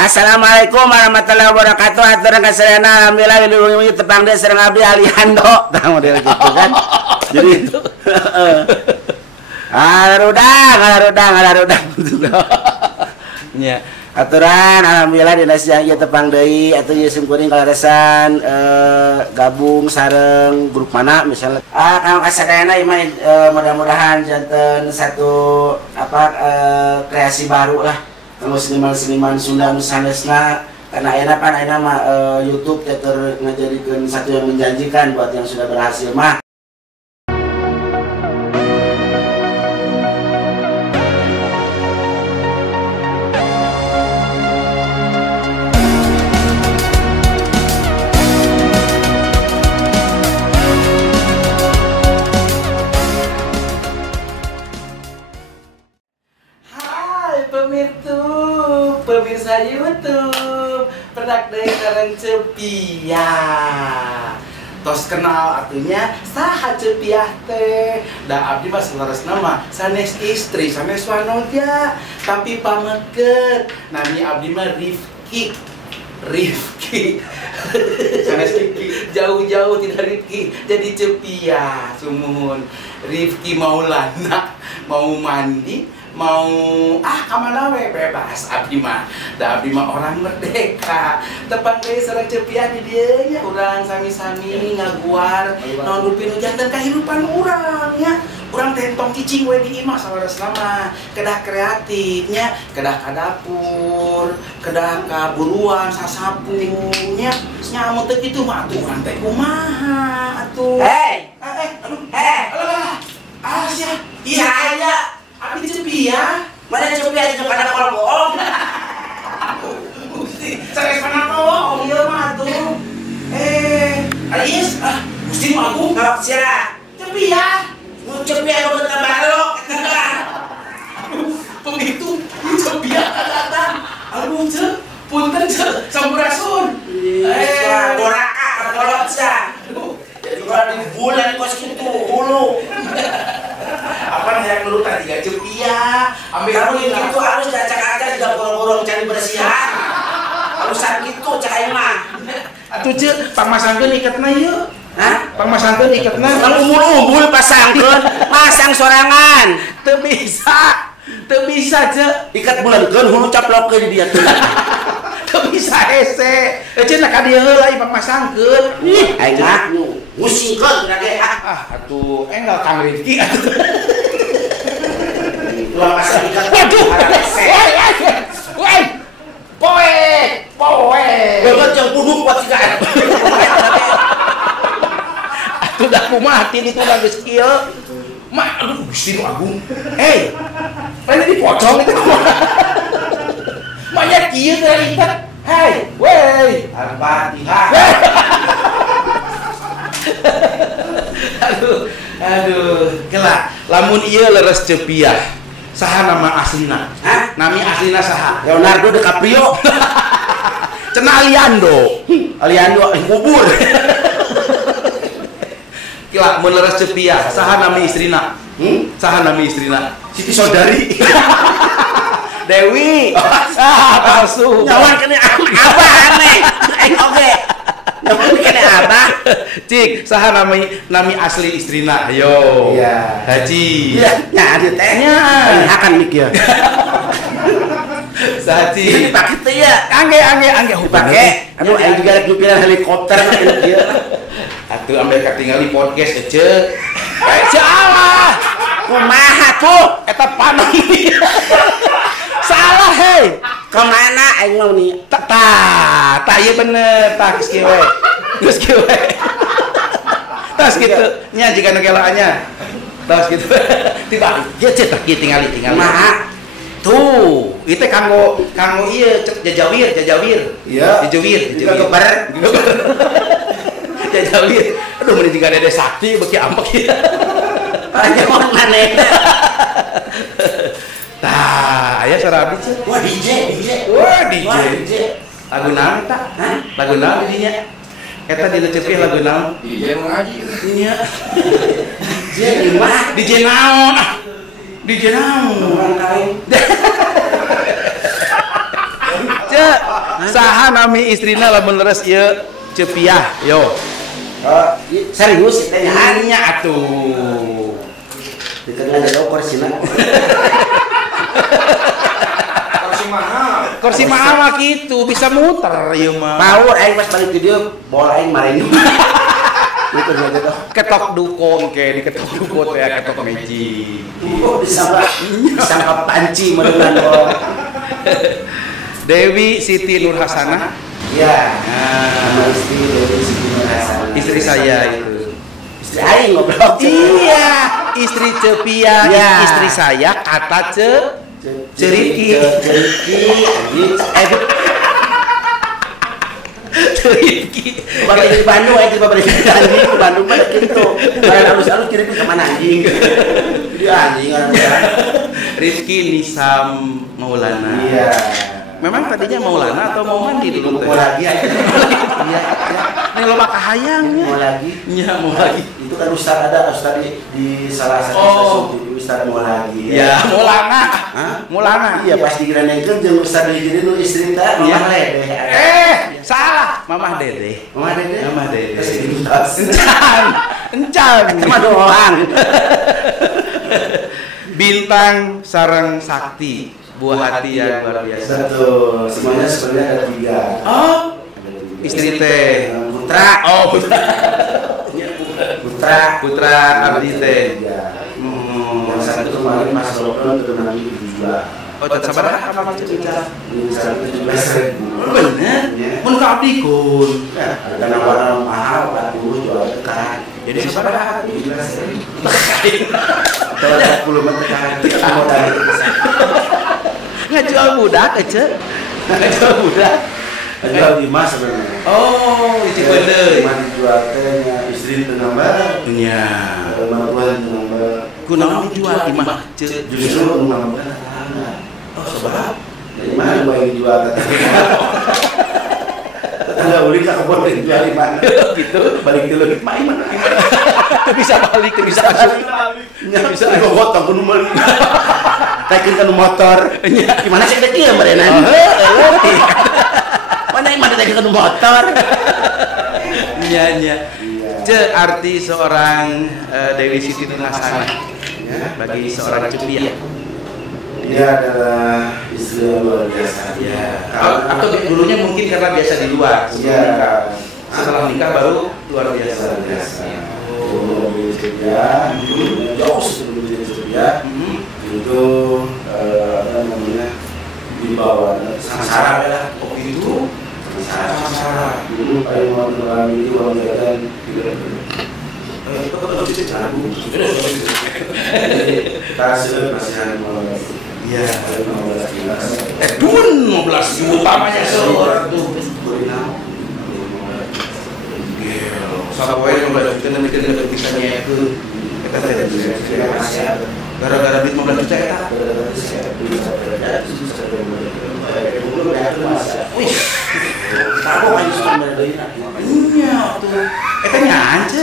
Assalamualaikum warahmatullahi wabarakatuh. Aturan kasadayana alhamdulillah wilujeng tepang deui sareng abdi Aliando. Tah model gitu kan. Jadi Alarudang. Nya, aturan alhamdulillah dina siang ieu tepang deui atuh ieu sungkuring kalaresan gabung sareng grup mana misalnya. Kang kasadayana ieu mudah-mudahan janten satu kreasi baru lah. Seniman-seniman Sunda sanesna karena enak kan enak mah YouTube teater ngajadikeun satu yang menjanjikan buat yang sudah berhasil mah. Pemirsa YouTube, perdak deui sareng Cepiah. Tos kenal atunya saha Cepiah teh. Da abdi mah salaresna mah sanes istri, sanes wanoja, tapi pameket. Nami abdi mah Rifki. Sanes Rifki. Jauh-jauh tidak Rifki, jadi Cepiah. Sumuhun. Rifki Maulana mau mandi mau kamana we bebas abdi mah orang merdeka tepang deui sareng Cepiah di dieu nya urang sami-sami ngaguar nangdupin janten kahirupan urang nya urang tentong cicing we di imah sawaresna mah kedah kreatifnya kedah ka dapur kedah ka buruan sasapu nya nyamun teh kitu mah atuh urang teh kumaha atuh iya abdi Cepiah, mana Cepiah itu kada kalau bohong. Sanes mana bohong ieu mah atuh. Alias Gusti mah aku ngap sia. Cepiah nu ketabalo. Begitu Cepiah datang. Aduh ce, punten ce, sampurasun. Doraka kolot sia. Jadi di bulan kos kitu hulu. Apa yang lu tadi gak Cepiah ambil kamu itu harus acak-acak juga borong-borong cari bersihan harusan gitu cak aing mah atuh ce pangmasangkeun iketna ieu pangmasangkeun iketna kalau umul-umul pasang sorangan teu bisa ce ikat bulankeun hulu caplokkeun di dia teu bisa hese cenah ka dieu heula pangmasangkeun aing mah ngusingkeun ge atuh enggal Kang Rifki Aduh, poe. Banget yang pudung buat sigaan. Atuh dah kumaha ti ditu geus kieu. Mak, aduh Gusti nu agung. Pada dipocong itu kumaha. Manya kieu teh lipat. Wey, Al-Fatihah. Aduh, kelak lamun ieu leres Cepiah. Saha nama aslina? Nami aslina saha? Leonardo DiCaprio. Cenah Aliando kubur. Kila mun leres Cepiah, saha nami istrina? Saha nami istrina? Siti Sodari. Dewi. Palsu. Nyawan kene abah aneh. Oke. Nyawan kene abah. Cik, saha nami asli istrina? Ayo. Iya. Haji. Iya, nya adieu teh. Nya. Akan mik ya. Sahaji. Ini pake teh ya. Angge pake. Anu aing juga rek nyupiran helikopter mah ieu. Atuh ambil katingali podcast ece. Salah. Kumaha tuh? Eta panah. Salah hei. Kemana aing mau nih? Tah ieu bener, tah geus kieu we. Geus kieu we. Tas gitu. Nya jika nu gelaannya. Tas gitu. Tiba ieu cek tah kieu tingali. Nah. Tuh, itu kanggo ieu jajawir. Iya. Jajawir. Geber. Jajawir. Aduh mun jiga Dede Sakti beki ampek ieu. Panjang maneh. Tah, aya sarabdi ce. Wah, DJ. Lagu naon eta? Lagu naon dinya? Eta dina Cepiah lagu naon? DJ ngaji. Iya. DJ naon? DJ naon? Ce, Saha nami istrina lamun leres ieu Cepiah, yo. Serius tanya Hanya atuh. dikeun aja korsina. Kursi mahal mah gitu, bisa muter ieu mah. Mau aing pas balik ke dieu bola aing marenyum. Itu aja tuh. Ketok dukun ke diketok dukun teh ketok magic. Disangka panci merenang kok. Dewi Siti Nur Hasanah. Iya. Nah, Istri Dewi Siti Nur Hasanah. istri saya itu. Istri aing ngobrol. Iya, istri Cepiah, Ya. istri saya kata Ceriki. Ceriki. Bapak di Bandung aja bapak di Bandung mah gitu. Barang halus-halus kirim ke mana anjing. Dia anjing orang Rifki Nisam Maulana. Iya. Memang tadinya Maulana atau mau mandi dulu teh? Mau lagi aja. Iya. Ini lo mah kahayangnya. Mau lagi. Iya, mau lagi. Itu kan Ustaz ada Ustaz di salah satu stasiun TV Ustaz mau lagi. Ya, Maulana. Hah? Maulana. Iya pas digeranengkeun jeung Ustaz dijadiin nu istri teh Mamah Lede. Salah. Mamah Dede. Mamah Dede. Mamah Dede. Terus diuntas. Encan. Cuma doang. Bintang sareng sakti. Buah hati yang luar biasa. Betul. Semuanya sebenarnya ada 3. Oh, istri teh. Putra. Oh, putra. Putra abdi teh. Yang satu kemarin Mas Lokron itu namanya juga. Oh, tetap sabar apa cerita? Ini 17.000. Bener. Mun ka abdi kun. Karena warna mahal 40 jual tekan. Jadi sabar 17.000. Kalau 10 tekan. Modal. Ngajual budak aja. Ngajual budak. Jual 5 sebenarnya. Oh, itu bener. Cuma dijual tehnya istri itu nambah. Iya. Mertua itu nambah. Kunaon dijual di mah? Justru nambah tetangga. Oh, sebab dari mana gua yang jual tetangga? Tetangga uli ke kebun dijual di mana? Gitu. Balik dulu di mana? Itu bisa balik, itu bisa masuk. Bisa gua gotong kudu meuli. Taikin kan motor. Gimana sih teh kieu merenang? Mana yang mana taikin kan motor? Iya, iya. Ce arti seorang Dewi Siti Nur Hasanah bagi seorang Cepiah. Dia adalah istri yang luar biasa. Ya. Atau dulunya mungkin karena biasa di luar. Iya. Setelah nikah baru luar biasa. Luar biasa. Sebelum jadi setia, jauh sebelum jadi setia, itu apa namanya dibawa sengsara lah. Oh itu sengsara. Dulu paling mau mengalami itu orang jalan tidak. Kita sudah masih ada malam. Iya, 15 juta banyak seorang tuh. Sapoe 15 juta dan mikir nggak bisa nyeku. Kita tidak bisa. Gara-gara duit 15 juta ya. Wih, tahu kan sudah meredoi. Iya tuh. Eta nyance.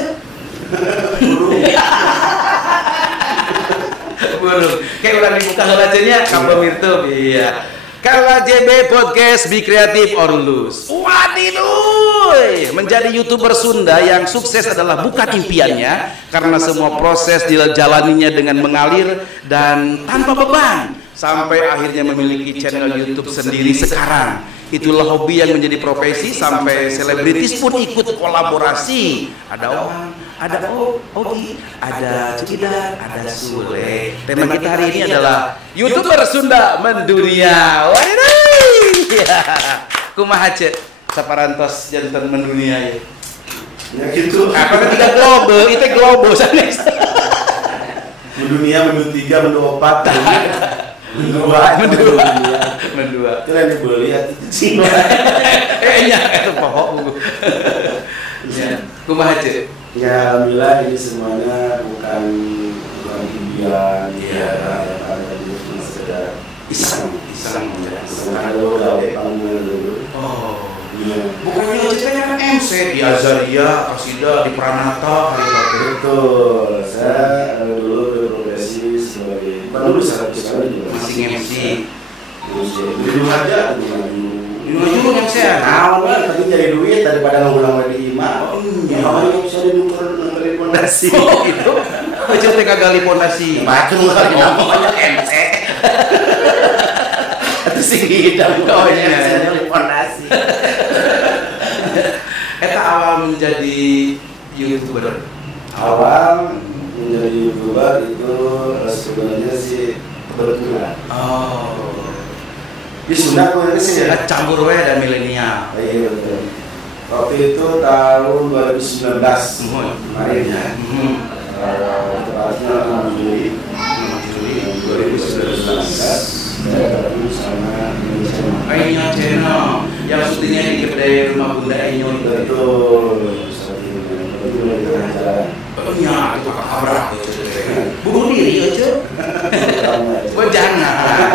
Burung. Kayak udah dibuka lajanya kabel YouTube. Iya. Kala JB Podcast Be Creative or Lose. Wadiluy. Menjadi YouTuber Sunda yang sukses adalah bukan impiannya, karena semua proses dijalaninya dengan mengalir dan tanpa beban, sampai akhirnya memiliki channel YouTube sendiri sekarang. Itulah hobi yang menjadi profesi, sampai selebritis pun ikut kolaborasi. Ada Oman, ada Ogi, ada Cikidar, ada Sule. Tema kita hari ini adalah YouTuber Sunda mendunia. Waduh, ya. Kumaha cek saparantos jantan mendunia ya. Ya gitu. Apa ketiga globe, itu globe sanes. Mendunia, mendu 3, mendu 4. Mendua. Kalian dibeli ya sih. Nya itu pokok buku. Ya, kumaha cek? Ya alhamdulillah ini semuanya bukan impian. Ya, ada cuma sekedar Iseng. Karena dulu gawe panggung dulu. Oh. Iya. Bukannya ceritanya kan MC di Azaria, Kasida, di Pranata, hari itu. Betul. Saya dulu berprofesi sebagai penulis sekali juga. Masih MC. Di rumah aja, Jujur yang saya Nah, tapi cari duit daripada ngulang di imah. Ya makanya bisa nukerin pondasi. Oh gitu. Aja teh kagali pondasi. Bacung kali namanya MC. Itu sih hidam Iya. pondasi. Eta awal menjadi YouTuber. Awal menjadi YouTuber itu sebenarnya sih kebetulan. Oh. Di Sunda kok ini sih ya. Campur we dan milenial. Iya betul. Waktu itu tahun 2019 kemarin ya. Tepatnya 6 Juli 2019 saya ketemu sama Ainyo Channel yang syutingnya di kedai rumah Bunda Ainyo itu. betul. Saat ini betul di tengah jalan. Nya itu kabar bunuh diri aja. Oh jangan.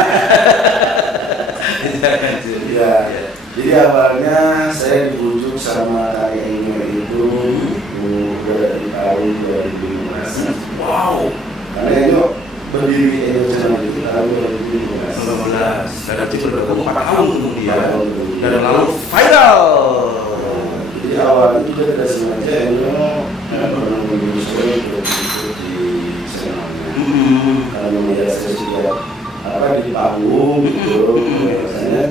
Ya, jadi awalnya saya dibujuk sama kakek ini itu dari tahun 2015. Wow. Karena itu berdiri itu channel itu tahun 2015. 19. Dan itu berlaku 4 tahun kemudian dan lalu viral. Jadi awalnya juga tidak sengaja itu pernah menyusul untuk ikut di channelnya. Karena melihat saya juga di panggung gitu, rasanya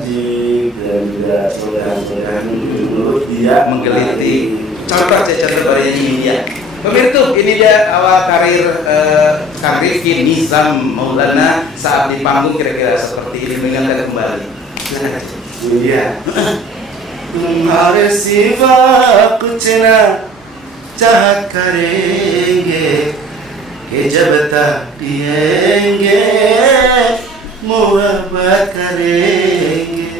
dan juga saudara-saudara menurut dia Menggeliti. Contoh dari media. Pemirsa, ini dia awal karir Kang Rifki Nizam Maulana saat di panggung kira-kira seperti ini mengingatkan kembali. Silakan. Iya. तुम्हारे सिवा कुछ ना चाहत करेंगे कि जब तक पिएंगे मोहब्बत करेंगे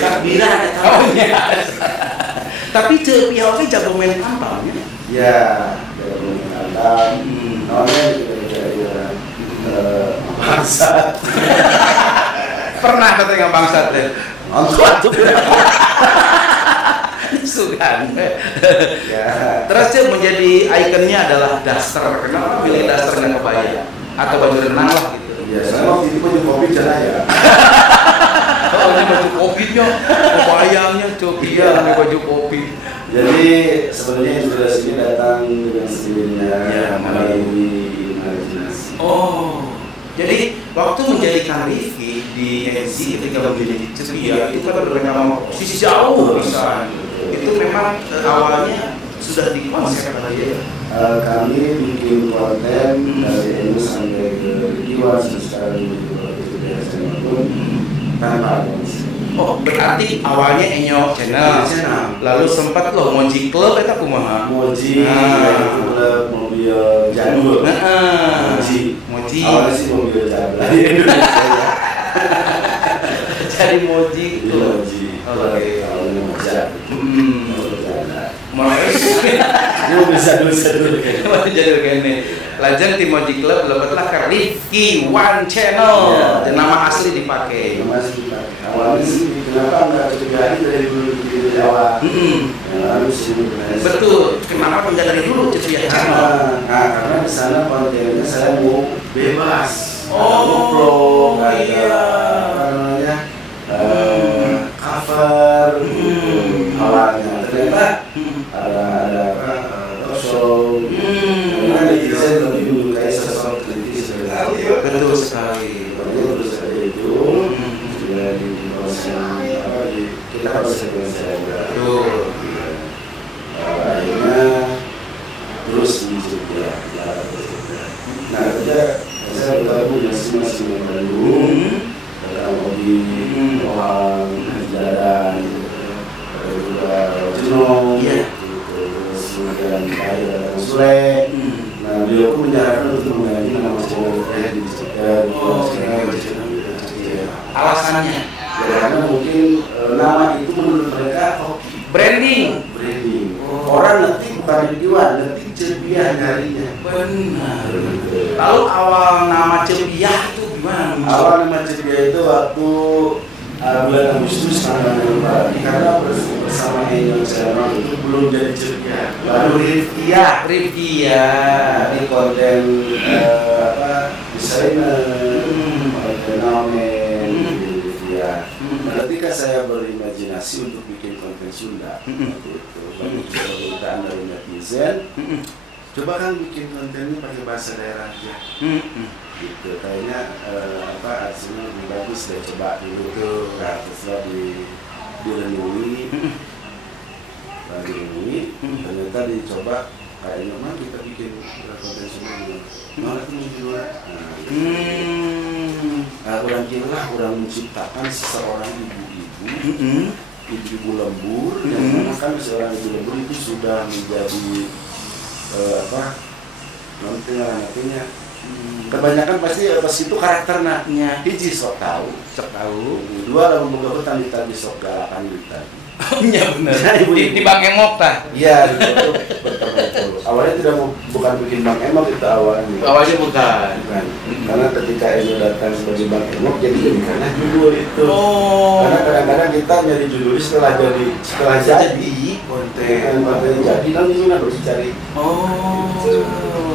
Takbiran oh ya. Tapi ceu pihaknya jago main tampangnya. ya jago main tampang namanya juga bangsat Pernah katanya bangsat deh. Antuan Sugan. ya. Terus dia menjadi ikonnya adalah daster. Kenapa pilih daster dan kebaya? Atau baju renang lah gitu. Ya, saya waktu itu baju kopi cara ya. Oh, ini baju kopinya, kebayangnya coba iya ini baju kopi. Jadi sebenarnya inspirasi ini datang dengan sendirinya Ya, melalui imajinasi. Oh, jadi waktu menjadi Kang Rifki di MC ketika menjadi ceria itu kan berenang posisi jauh bisa. Itu memang awalnya sudah dikonsep tadi ya. Kami bikin konten dari ini sampai ke Iwan sekarang itu biasanya pun tanpa MC. Oh, berarti awalnya Enyo channel. Lalu sempat loh Moji Club eta kumaha? Moji, itu klub mobil jadul. Moji. Awalnya sih mobil jadul di Indonesia ya. Jadi Moji Club. Moji. Oke. Awalnya Moja. Mulai Ini bisa dulu kan. jadi gini. Lajeng tim Moji Club lebetlah ke Rifki One Channel. Dan nama asli dipakai. Masih dipakai. Awalnya sih kenapa nggak terjadi dari dulu di awal? Harus ini Betul. Kenapa penjaga dari dulu Ceria Channel? Nah, karena di sana kontennya saya mau bebas. Oh, iya. Namanya cover awalnya. Ternyata ada show. Karena di saya lebih dulu kayak sosok kritis. Betul sekali. Terus ada itu juga di proses kita harus sequence juga. Betul. Akhirnya terus di Jogja. Nah, kerja saya bergabung masing-masing di Bandung, dalam hobi, orang, jalan, juga Jenong, terus kemudian saya datang Sule. Nah, beliau pun menyarankan untuk mengganti nama channel di Jogja. Alasannya? Ya, karena mungkin nama itu menurut mereka Branding. Orang nanti bukan Iwan, nanti Cepiah nyarinya. Benar. Lalu awal nama Cepiah itu gimana? Awal nama Cepiah itu waktu bulan Agustus tanggal 4 karena bersama Enyo Channel itu belum jadi Cepiah. Baru Rifkia Rifkia di konten desainer, fenomen, gitu ya. Ketika saya berimajinasi untuk bikin konten Sunda, gitu, banyak permintaan dari netizen, coba kan bikin kontennya pakai bahasa daerah aja, gitu. Kayaknya artinya lebih bagus deh, coba dulu, setelah direnungi, ternyata dicoba. Kayaknya mah kita bikin konten Sunda malah itu menjual. Orang kira orang menciptakan seseorang ibu-ibu lembur, yang kan seorang ibu lembur itu sudah menjadi nantinya kebanyakan pasti pas itu karakternya hiji sok tahu, dua lalu boga hutan ditagi sok galakan ditagi. Iya benar. Di Bang Emok tah. Iya, itu betul. Awalnya bukan bikin Bang Emok itu awalnya. Awalnya bukan. Karena ketika Eno datang sebagai Bang Emok jadi karena judul itu. Karena kadang-kadang kita nyari judul setelah jadi konten jadi nanti harus cari.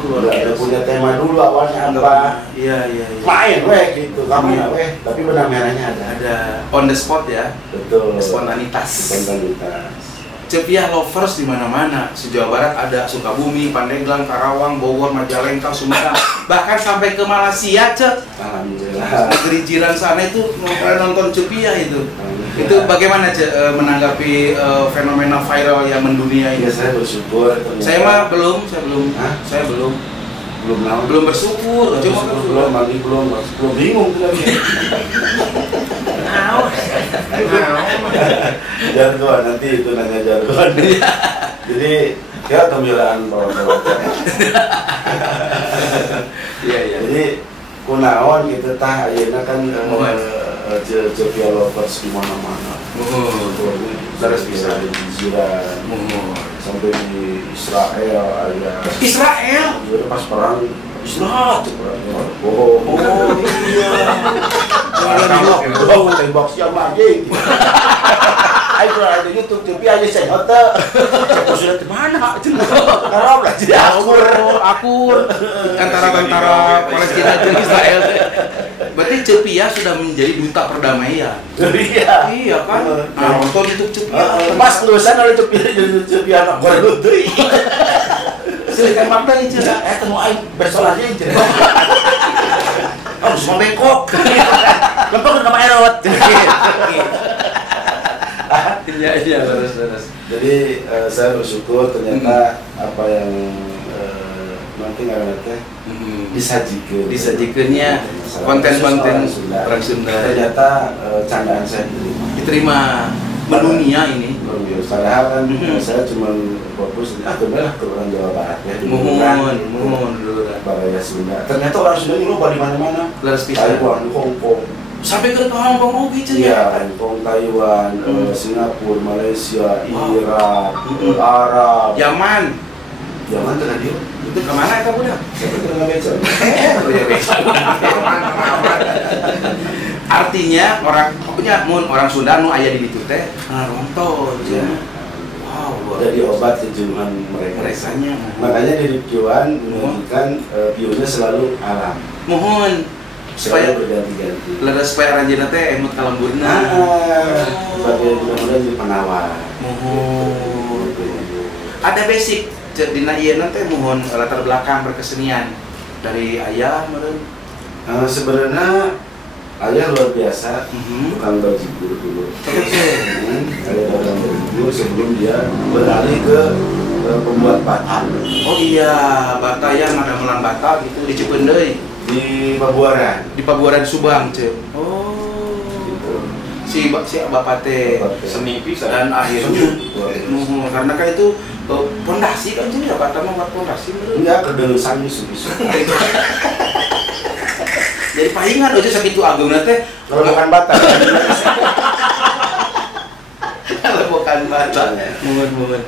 Ada punya tema dulu awalnya apa? Iya. Main gitu, kamu tapi benang merahnya ada on the spot ya. Betul. Spontanitas. Cepiah lovers di mana-mana. Di Jawa Barat ada Sukabumi, Pandeglang, Karawang, Bogor, Majalengka, Sumedang, bahkan sampai ke Malaysia, Alhamdulillah. Negeri jiran sana itu nonton Cepiah itu. Itu bagaimana menanggapi fenomena viral yang mendunia ini? Ya, saya bersyukur. Saya mah belum. Saya belum bersyukur. Belum bingung lagi. Jargon nanti itu nanya jargon. Jadi ya pembelaan Iya. Jadi kunaon gitu tah ayeuna kan Cepiah lovers di mana-mana. Terus bisa di jiran. Sampai di Israel ada. Israel? Jadi pas perang Israel. Iya. Tembak siapa lagi? Ayo ada YouTube Cepiah aja saya hotel. Sudah di mana? Arab lah jadi akur antara Palestina dan Israel. Berarti Cepiah sudah menjadi duta perdamaian. Iya kan? Nah, nonton YouTube Cepiah. Pas lulusan oleh Cepiah anak baru tuh. Silakan makna itu. Temu aing besok aja aja. Harus mau bengkok. Lempar nama erot. Iya terus. Jadi saya bersyukur ternyata apa yang nanti disajikannya konten-konten orang Sunda. Ternyata candaan saya diterima mendunia ini. Padahal kan saya cuma fokus kebelah ke orang Jawa Barat ya. Mohon dulu Baraya Sunda. Ternyata orang Sunda ini lupa di mana-mana. Taiwan, Hong Kong. Sampai ke Hong Kong gitu ya. Iya, Hong Kong, Taiwan, Singapura, Malaysia, Irak, Arab, Yaman tengah dia. Itu kemana itu budak? Siapa itu nggak beca? Artinya orang Sunda nu aya di ditu teh nonton. Wow, jadi obat kejenuhan mereka. Makanya di Piuan menunjukkan Piunya selalu alam. Mohon supaya berganti-ganti. Supaya ranjana teh emut kalemburna. Sebagai mudah-mudahan jadi penawar. Mohon. Ada basic dina ieu teh mohon latar belakang berkesenian dari ayah meureun. Sebenarnya ayah luar biasa, tukang bajigur dulu. Ayah tukang bajigur sebelum dia beralih ke pembuat bata. Oh iya, bata yang ada melang bata gitu di Cipeun deui. Di Pabuaran. Di Pabuaran Subang, Cep. Oh. Gitu. Si bapak teh seni pisan dan akhirnya karena kan itu pondasi kan jadi bata mah buat pondasi bener. Enggak kedelusan isu-isu. Jadi pahingan aja sakitu agungna teh kalau bukan bata. Kalau bukan bata. Mohon.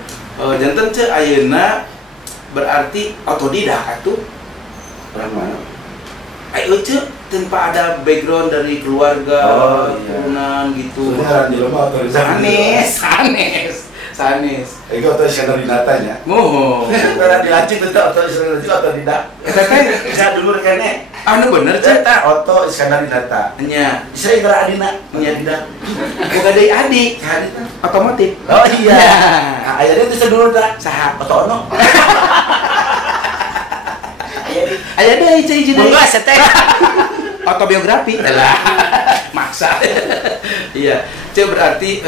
Janten teh ayeuna berarti otodidak atuh. Mana? Ayo cek tanpa ada background dari keluarga, turunan gitu. Sebenarnya di rumah sanes. Itu otorisasi dinatanya. Oh. Karena dilanjut itu otorisasi otodidak. Teteh saya dulu kene. Anu bener cek. Data Oto Iskandar Data. Nya. Saya Indra Adina. Nya tidak. Boga deui adik. Otomotif. Oh iya. Nah, ayahnya itu sedulur dah. Saha? Oto Ono. Aya deui cai hiji deui. Enggak seteh. Autobiografi. Lah. Maksa. Iya. Cek berarti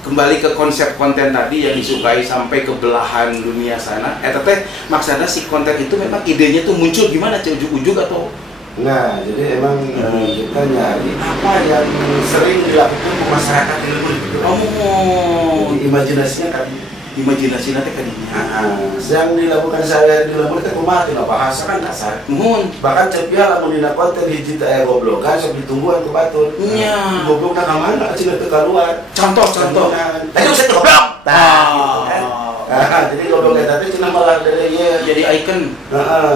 kembali ke konsep konten tadi yang disukai sampai ke belahan dunia sana. Teh maksudnya si konten itu memang idenya tuh muncul gimana cek ujuk-ujuk atau? Nah, jadi emang kita nyari apa yang sering dilakukan ke masyarakat ilmu gitu. Oh, Jadi imajinasinya tadi. imajinasi nanti kadinya. Yang dilakukan saya di lembur teh kumaha tina bahasa kan kasar. Nuhun. Bahkan cepia lamun dina konten hiji teh aya goblokan sok ditungguan ku batur. Nya. Goblokna ka mana cenah teu kaluar. Contoh. Tadi saya goblok. Jadi goblok eta teh cenah malah dari ieu. Jadi icon. Heeh.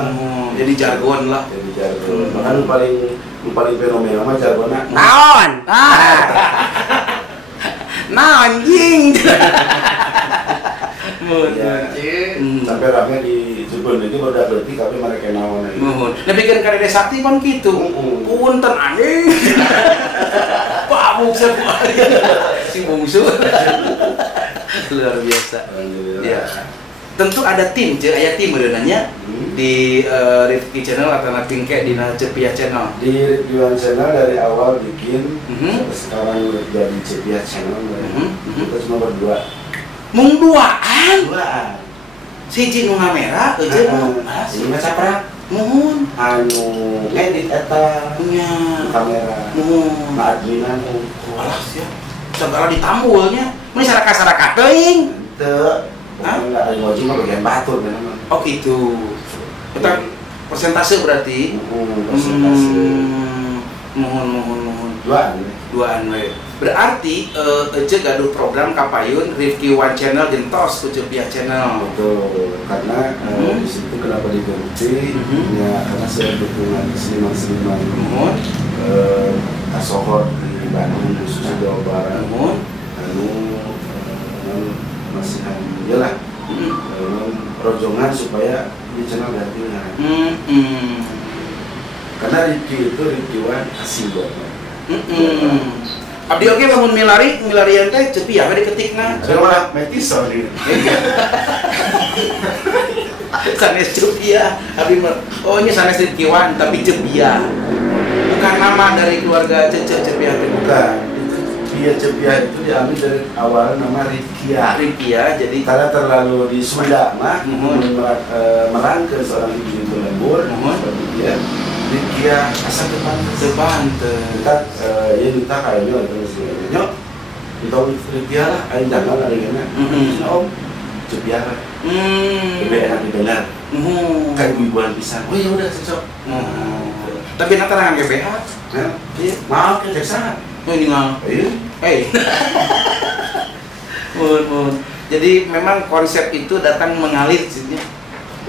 Jadi jargon lah. Jadi jargon. Bahkan nu paling fenomena mah jargonna Naon? Naon jing. Ya, sampai rame di Jebon ini baru berarti tapi mereka naon lagi. Nuhun. Nah bikin karya sakti pun gitu. Punten anjing. Pak bungsu si bungsu. Luar biasa. Ya. Tentu ada tim, aya tim beunanya di Rifki channel atau Tingke di Cepia channel. Di Rifki channel dari awal bikin sampai sekarang jadi Cepia channel. Kita cuma berdua. Mung duaan. Siji nu ngamera, eujeun nu ini mah saprak. Nuhun. Anu ngedit eta Nya. kamera. Nuhun. Adminan Alah sia. Segala ditambulnya. Mun saraka-saraka teuing. teu. Enggak ada wajib mah bagian batur memang. Oh gitu. Kita persentase berarti. Persentase. Nuhun. Duaan we. Berarti Ece gaduh program kapayun Rifki One Channel gentos ku Cepia channel. Betul. Karena di situ kenapa diganti? Ya karena saya dukungan seniman-seniman kasohor di Bandung khususnya Jawa Barat. Anu masih lah. Rojongan supaya di channel gantinya. Karena Rifki itu Rifki One asing buat abdi oge lamun milarian teh Cepia we diketikna. Adalah Metison ini. Sanes Cepia, abdi oh ini sanes Rifki One tapi Cepia. Bukan nama dari keluarga Cepia teh bukan. Cepia itu diambil dari awal nama Rifkia. Rifkia jadi karena terlalu di Sunda mah merangkul seorang ibu lembur seperti dia. Rifkia asal depan kita ya kita kayaknya itu sebenarnya untuk Rifkia lah aing jangan ada gimana om Cepia lah lebih enak didengar kayak ibu-ibuan pisan oh ya udah cocok tapi nanti orang GBH maaf ya ceksan ini nggak jadi memang konsep itu datang mengalir sih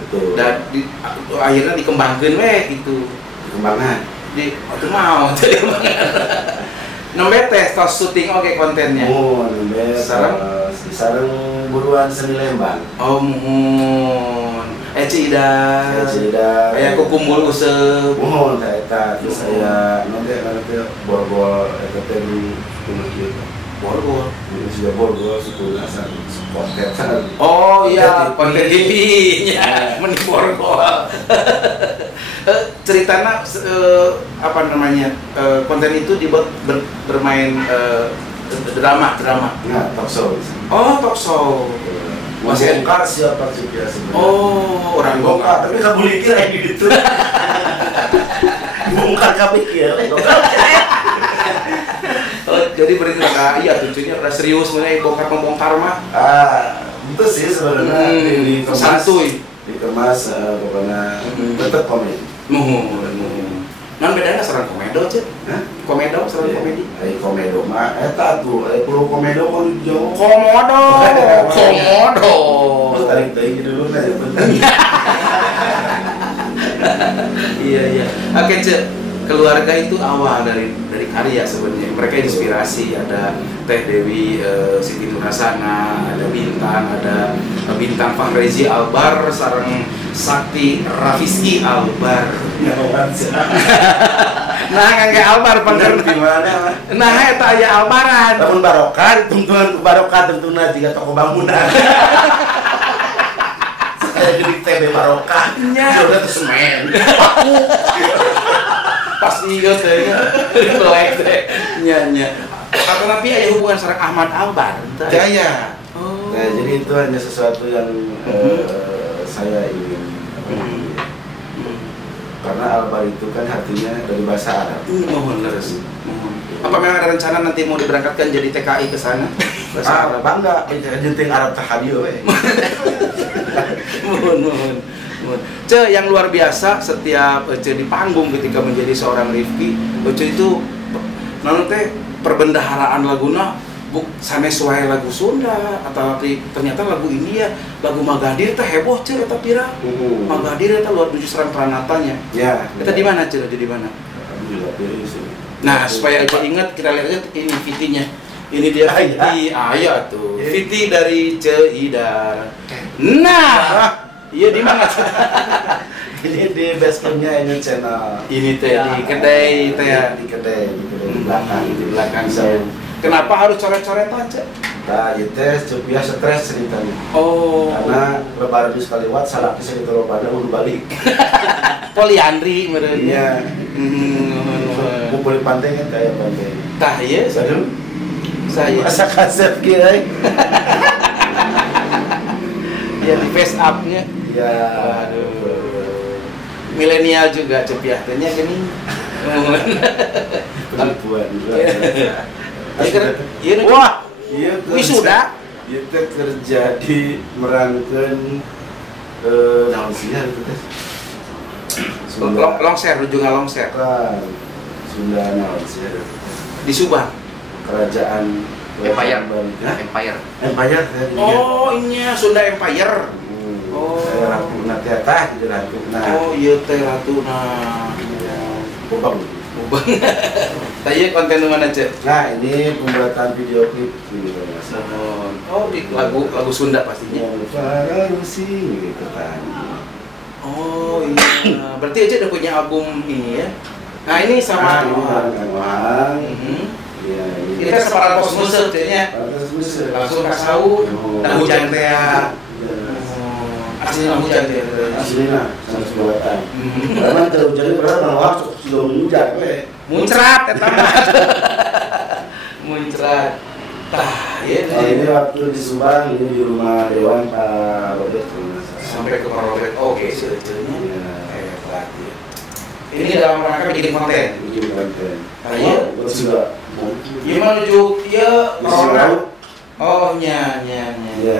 betul dan akhirnya dikembangkan gitu kembangan di waktu mau jadi nembe teh tos syuting oke kontennya nembe sareng buruan seni Lembang mohon Ida kayak kukumpul useup mohon eta terus saya nanti borgol eta teh di rumah kieu borgol ini sudah borgol suku asal konten oh iya konten TV-nya meni borgol ceritanya apa namanya konten itu dibuat bermain drama nah talk show talk show masih bongkar siapa Cepia sebenarnya oh orang bongkar tapi nggak boleh kira gitu bongkar kabeh kieu jadi berita iya tentunya udah serius mulai bongkar mah itu sih sebenarnya dikemas santuy dikemas pokoknya tetap komedi non bedanya serang komedo cek komedo serang komedi komedo mah eta tuh perlu komedo kan jauh komodo tarik dulu nah ya bener iya oke cek keluarga itu awal dari karya sebenarnya mereka inspirasi ada Teh Dewi Siti Nurhasana ada Bintang Fahrezi Albar sareng Sakti Rafiski Albar Nah kangge Albar pangkerna gimana? nah eta aya Albaran Namun barokah dituntunan ku barokah tentuna jika toko bangunan. Saya jadi TB barokah. Nya. Udah tuh semen. pasti geus teh melek teh nya atau tapi aya hubungan sareng Ahmad Albar teh Jaya. oh Nah, jadi itu hanya sesuatu yang saya ingin. Karena Albar itu kan artinya dari bahasa Arab. mohon leres mohon apa memang ada rencana nanti mau diberangkatkan jadi TKI ke sana bahasa Arab Bangga, jenting Arab tahadio we. mohon Ce yang luar biasa setiap Ce di panggung ketika menjadi seorang Rifki Ce itu namun teh perbendaharaan laguna sanes wae lagu Sunda atau ternyata lagu India lagu Magadir teh heboh Ce eta pirang Magadir eta luar biasa serang peranatanya Ya. eta di mana Ce di mana Alhamdulillah pilih sih. nah supaya aja ingat kita lihat aja ini VT-nya ini dia VT aya tuh VT dari Ce Ida nah iya di mana? Ini di basecampnya ini channel. Ini teh di kedai teh ya. Di kedai di belakang saya. Kenapa harus coret-coret aja? Nah, itu cepia stres ceritanya. Oh. Karena lebaran di sekali wat salah kisah itu lebaran udah balik. Poliandri merenya. Mau beli pantai kan kayak pantai. Tah iya saya. Masa kasep kira. Ya di face up-nya. Ya. Aduh. Milenial juga cepiah tehnya gini. Penipuan. Wah, iya wisuda. Ieu teh kerja di merangkeun naon sih ya itu teh. Longser, ujungnya longser. Sunda naon sih ya. Di Subang. Kerajaan Empire. Empire. Oh, ini Sunda Empire. Oh. Saya ratuna teh tah jadi ratuna. Oh, iya teh ratuna. Bobang. Tah ieu konten mana, Cek? Nah, ini pembuatan video klip ini Mas. Oh, di lagu Sunda pastinya. Para rusing gitu kan. Oh, iya. Berarti aja udah punya album ini ya. Nah, ini sama Wang. Iya, ini kan separan Kosmos kayaknya. Langsung kasau. Nah, hujan teh ya. Aslinya hujan teh. Aslinya sangat buatan. Karena terhujan berapa kalau waktu sudah hujan we. Muncrat eta mah. Muncrat. Tah, ya. Ini waktu di Subang, ini di rumah Dewan Pak Robert. Sampai ke Pak Robert. Oke, sebetulnya. Hebat ya. Ini dalam rangka bikin konten. Bikin konten. Iya. Terus juga. Gimana menuju ya corona? Oh, nya. Ya,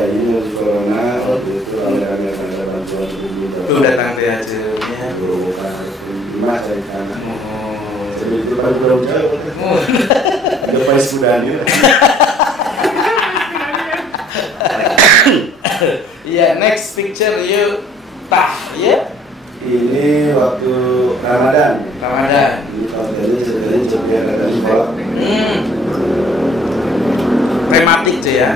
ini menuju corona. Waktu itu ada bantuan lebih Tuh datang dia aja nya. Berobokan. Gimana cari tanah? Oh. Jadi itu paling kurang jauh. Udah paling Sudan ya. Iya, next picture you tah ya. Ini waktu Ramadan. Ini kontennya ceritanya ceria kata sekolah. Tematik cuy ya.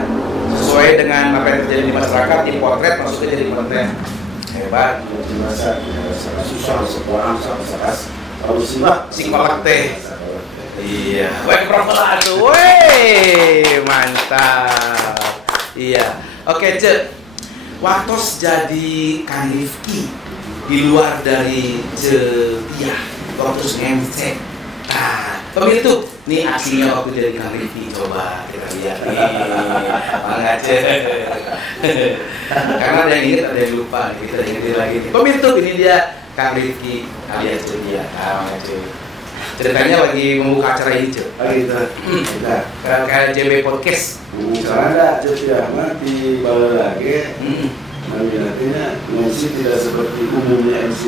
Sesuai dengan apa yang terjadi di masyarakat, di potret masuknya jadi konten. Hebat. Masa susah sekolah harus Singkolak teh. Iya. Weh perempuan tuh. Weh, mantap. Iya. Oke, Cek. Waktos jadi Kang Rifki di luar dari Cetia waktu MC. Nah, pemilih tuh nih aksinya waktu jadi Kang Rifki, coba kita lihat nih. Bangga Cek. Karena ada yang ingat, ada yang lupa, kita ingetin lagi nih. Pemilih tuh ini dia Kang Rifki alias Cetia. Bangga Cek. Ceritanya lagi membuka acara ini, Cek. gitu. Nah, Kayak JB Podcast. soalnya Cetia di bawah lagi. Nantinya MC tidak seperti umumnya MC.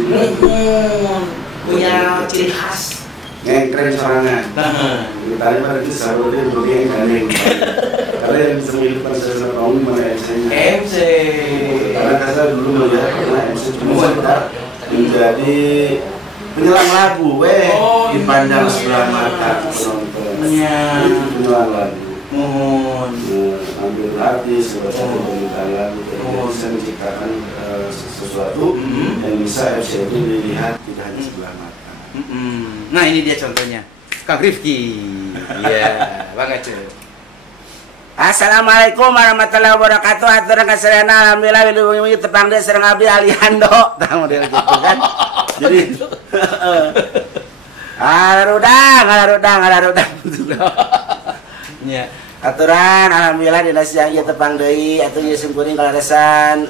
Punya ciri khas. Ngekren sorangan. Ditanya pada itu sahabatnya begini gandeng. Karena yang bisa menghidupkan saya sama kamu mana MC-nya. MC. Karena saya dulu melihat karena MC cuma sekedar menjadi penyelang lagu, dipandang sebelah mata penonton. Itu penyelang lagu. Mohon. Ambil artis, baca pemerintahan lagu, bisa menciptakan sesuatu yang bisa FC itu dilihat tidak hanya sebelah mata. Nah ini dia contohnya, Kang Rifki. Iya, bangga cuy. Assalamualaikum warahmatullahi wabarakatuh. Aturan kaserena alhamdulillah wilujeng tepang deh sereng abdi Aliando. Tah model gitu kan. Jadi Alarudang. Nya. Aturan alhamdulillah dina siang ieu tepang deui atuh ieu sungkuring kalaresan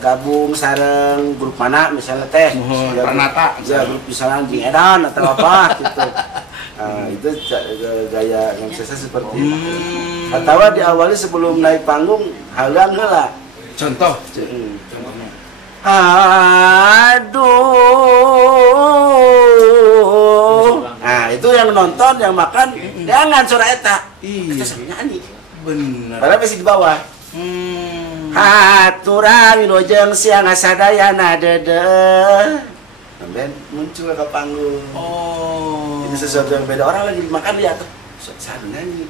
gabung sareng grup mana misalnya teh Pranata ya grup misalnya Jing Edan atau apa gitu. Itu gaya yang saya seperti itu. Atau diawali sebelum naik panggung halang heula. Contoh. Contohnya. Aduh. Nah, itu yang nonton, yang makan jangan suara eta. Kita sambil nyanyi. Bener. Padahal masih di bawah. Haturang wilujeng siang asadayana dedeh. Kemudian muncul ke panggung. Oh. Ini sesuatu yang beda. Orang lagi makan dia tuh sambil nyanyi.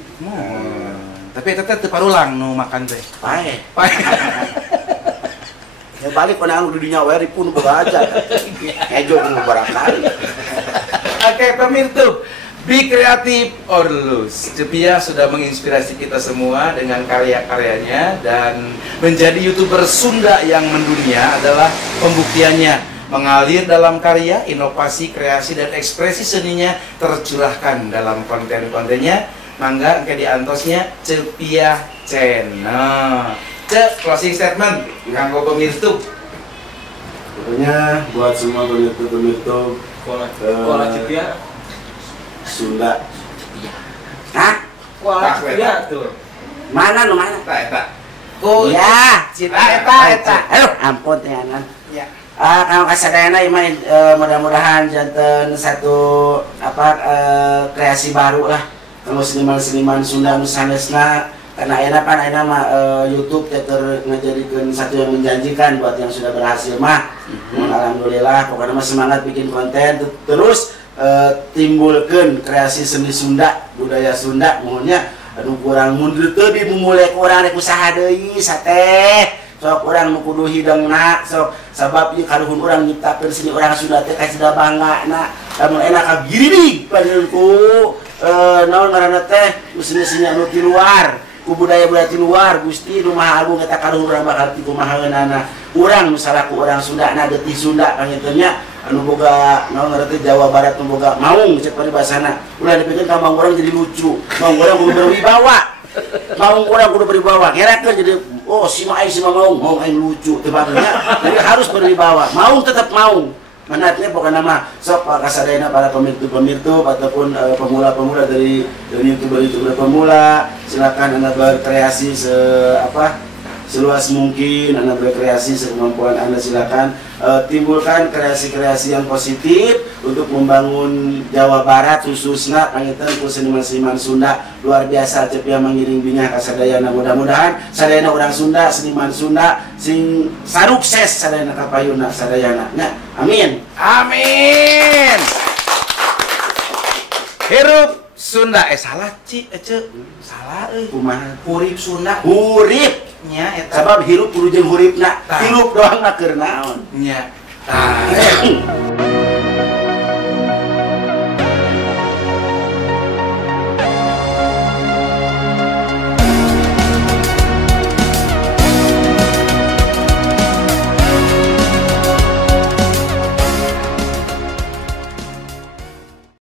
Tapi teteh teu parulang nu makan teh. Pae. Pae. Ya balik pada anu di nyawa ripun boga aja. Ejo barangkali. Oke, pemirsa, be creative or lose. Cepia sudah menginspirasi kita semua dengan karya-karyanya dan menjadi YouTuber Sunda yang mendunia adalah pembuktiannya. Mengalir dalam karya, inovasi, kreasi, dan ekspresi seninya tercurahkan dalam konten-kontennya. Mangga ke diantosnya Cepia Channel. Closing statement kanggo pemirsa. Pokoknya buat semua pemirsa Kuala Cepia Sunda. Hah? Kuala Cepia tuh. Mana nu mana? Eta. Oh ya, eta. Aduh, ampun teh anan. Ya. Kalau kasadayana imah mudah-mudahan janten satu kreasi baru lah. Kalau seniman-seniman Sunda nu sanesna karena enak kan enak mah YouTube teter ngejadikan satu yang menjanjikan buat yang sudah berhasil mah. Alhamdulillah pokoknya mah semangat bikin konten terus timbulkan kreasi seni Sunda, budaya Sunda mohonnya anu kurang mundur teu dimulai kurang rek usaha deui sateh. Sok urang nu kudu hidangna sok sabab ieu kaluhun urang nyiptakeun seni urang Sunda teh kasida banggana lamun enak ka giririg paneuh ku naon ngaranna teh seni-seni anu ti luar ku budaya-budaya ti luar Gusti nu Maha Agung eta kaluhun urang bakal ti kumahaeunana urang misalnya ku urang Sunda na deutih Sunda pangieu nya anu boga naon ngaranna teh Jawa Barat nu boga maung cek paribasana ulah dipikeun ka mang urang jadi lucu mang urang kudu berwibawa maung urang kudu berwibawa ngerakeun jadi oh si maung aing lucu tebaknya jadi harus berwibawa maung tetap maung manatnya pokoknya nama sok kasadayana para pemirsa ataupun pemula-pemula dari YouTuber pemula silakan Anda berkreasi seluas mungkin Anda berkreasi sekemampuan Anda silakan timbulkan kreasi-kreasi yang positif untuk membangun Jawa Barat khususnya pangitan ku seniman-seniman Sunda luar biasa Cepia mengiring bingah kasadayana mudah-mudahan sadayana orang Sunda seniman Sunda sing sarukses sadayana kapayuna sadayana nya amin Hirup Sunda salah salah kumaha hurip Sunda hurip nya eta sabab hirup kudu jeung huripna hirup doang keur naon nya